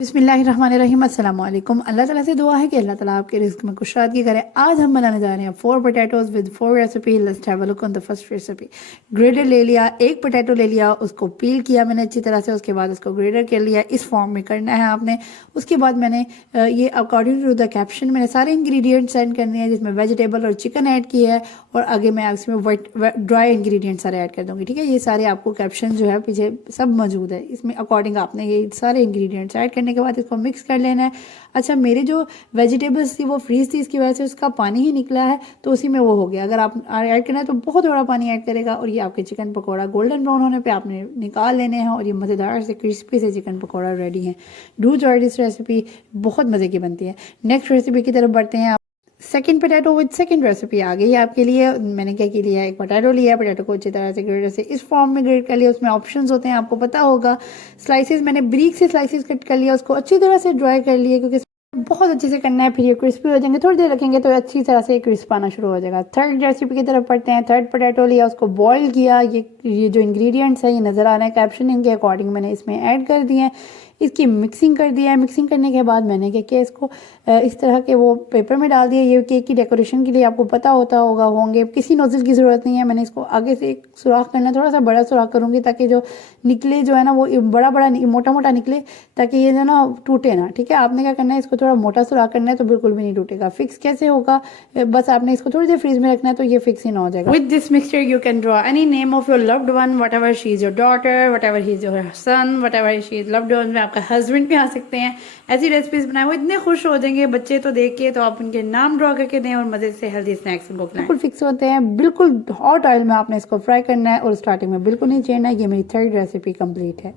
बिस्मिल्लाहिर्रहमानिर्रहीम अस्सलाम वालेकुम। अल्लाह ताला से दुआ है कि अल्लाह ताला आपके रिस्क में कुशादगी करे। आज हम बनाने जा रहे हैं 4 potatoes with 4 recipe. Let's have a look on the first recipe. Greater ले लिया, एक पोटैटो ले लिया, उसको पील किया मैंने अच्छी तरह से। उसके बाद उसको ग्रेटर कर लिया। इस फॉर्म में करना है आपने। उसके बाद मैंने ये अकॉर्डिंग टू द कैप्शन मैंने सारे इंग्रेडिएंट्स ऐड करने हैं, जिसमें वेजिटेबल और चिकन ऐड किया है, और आगे मैं इसमें ड्राई इंग्रेडिएंट्स सारे ऐड कर दूँगी। ठीक है, ये सारे आपको कैप्शन जो है पीछे सब मौजूद है। इसमें अकॉर्डिंग आपने ये सारे इंग्रेडिएंट्स ऐड करने के बाद इसको मिक्स कर लेना है। अच्छा, मेरे जो वेजिटेबल्स थी वो फ्रीज थी, इसकी वजह से उसका पानी ही निकला है, तो उसी में वो हो गया। अगर आप ऐड करना है तो बहुत थोड़ा पानी ऐड करेगा। और ये आपके चिकन पकौड़ा गोल्डन ब्राउन होने पे आपने निकाल लेने हैं, और ये मज़ेदार से क्रिस्पी से चिकन पकौड़ा रेडी है। डू ट्राई दिस रेसिपी, बहुत मज़े की बनती है। नेक्स्ट रेसिपी की तरफ बढ़ते हैं। Second potato with second recipe आ गई है आपके लिए। मैंने क्या की लिया है, एक पोटैटो लिया है, पोटैटो को अच्छी तरह से ग्रेटर से इस फॉर्म में ग्रेट कर लिया। उसमें ऑप्शंस होते हैं, आपको पता होगा। स्लाइसेस मैंने ब्रीक से स्लाइसेस कट कर लिया, उसको अच्छी तरह से ड्राई कर लिया, क्योंकि बहुत अच्छे से करना है, फिर ये क्रिस्पी हो जाएंगे। थोड़ी देर रखेंगे तो अच्छी तरह से क्रिस्प आना शुरू हो जाएगा। थर्ड रेसिपी की तरफ पढ़ते हैं। थर्ड पोटैटो लिया, उसको बॉईल किया। ये जो इंग्रेडिएंट्स है ये नज़र आ रहे हैं कैप्शन, इनके अकॉर्डिंग मैंने इसमें ऐड कर दिए हैं। इसकी मिक्सिंग कर दिया है। मिक्सिंग करने के बाद मैंने क्या किया, इसको इस तरह के वो पेपर में डाल दिया। ये केक की डेकोरेशन के लिए आपको पता होंगे। किसी नोजल की ज़रूरत नहीं है। मैंने इसको आगे से एक सुराख करना, थोड़ा सा बड़ा सुराख करूँगी, ताकि जो निकले जो है ना वो बड़ा बड़ा मोटा मोटा निकले, ताकि ये जो ना टूटे ना। ठीक है, आपने क्या करना है, इसको थोड़ा मोटा सुराख करना है तो बिल्कुल भी नहीं टूटेगा। फिक्स कैसे होगा, बस आपने इसको थोड़ी देर फ्रीज में रखना है तो ये फिक्स ही ना हो जाएगा। With this mixture you can draw any name of your loved one, what ever she is your daughter, what ever he is your son, what ever she is loved one. आपका husband भी आ सकते हैं। ऐसी recipes बनाए, वो इतने खुश हो जाएंगे बच्चे तो देख के, तो आप उनके नाम ड्रॉ करके दें और मजे से हेल्दी स्नैक्स उनको खिलाएं। बिल्कुल फिक्स होते हैं। बिल्कुल हॉट ऑयल में आपने इसको फ्राई करना है, और स्टार्टिंग में बिल्कुल नहीं छेड़ना है। ये मेरी थर्ड रेसिपी कंप्लीट है।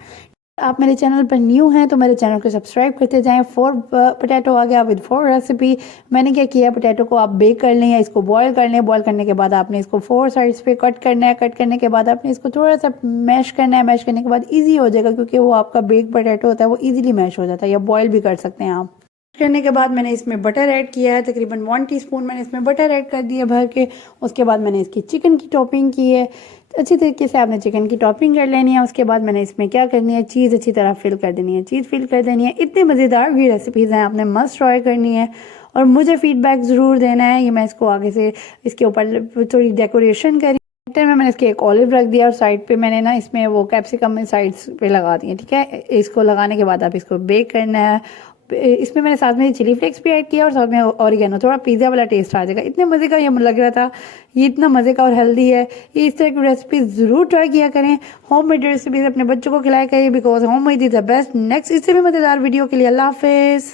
आप मेरे चैनल पर न्यू हैं तो मेरे चैनल को सब्सक्राइब करते जाएं। 4 पोटैटो आ गया विद 4 रेसिपी। मैंने क्या किया, पोटैटो को आप बेक कर लें या इसको बॉयल कर लें। बॉयल करने के बाद आपने इसको 4 साइड्स पे कट करना है। कट करने के बाद आपने इसको थोड़ा सा मैश करना है। मैश करने के बाद ईजी हो जाएगा, क्योंकि वो आपका बेक पोटैटो होता है, वो ईजिली मैश हो जाता है, या बॉयल भी कर सकते हैं आप। करने के बाद मैंने इसमें बटर ऐड किया है, तकरीबन 1 टीस्पून मैंने इसमें बटर ऐड कर दिया भर के। उसके बाद मैंने इसकी चिकन की टॉपिंग की है। अच्छी तरीके से आपने चिकन की टॉपिंग कर लेनी है। उसके बाद मैंने इसमें क्या करनी है, चीज़ अच्छी तरह फिल कर देनी है। चीज़ फिल कर देनी है। इतनी मज़ेदार भी रेसिपीज़ हैं, आपने मस्ट ट्राई करनी है और मुझे फीडबैक ज़रूर देना है। ये मैं इसको आगे से इसके ऊपर थोड़ी डेकोरेशन करी में मैंने इसके एक ऑलिव रख दिया, और साइड पे मैंने ना इसमें वो कैप्सिकम में साइड्स पे लगा दिए। ठीक है, इसको लगाने के बाद आप इसको बेक करना है। इसमें मैंने साथ में चिली फ्लेक्स भी ऐड किया, और साथ में ऑरिगेनो, थोड़ा पिज़्ज़ा वाला टेस्ट आ जाएगा। इतने मज़े का ये लग रहा था, ये इतना मज़े का और हेल्दी है। ये इस तरह की रेसिपी ज़रूर ट्राई किया करें। होम मेड रेसिपीज अपने बच्चों को खिलाया करिए, because home made is the best. Next इससे भी मज़ेदार वीडियो के लिए अल्लाह हाफिज़।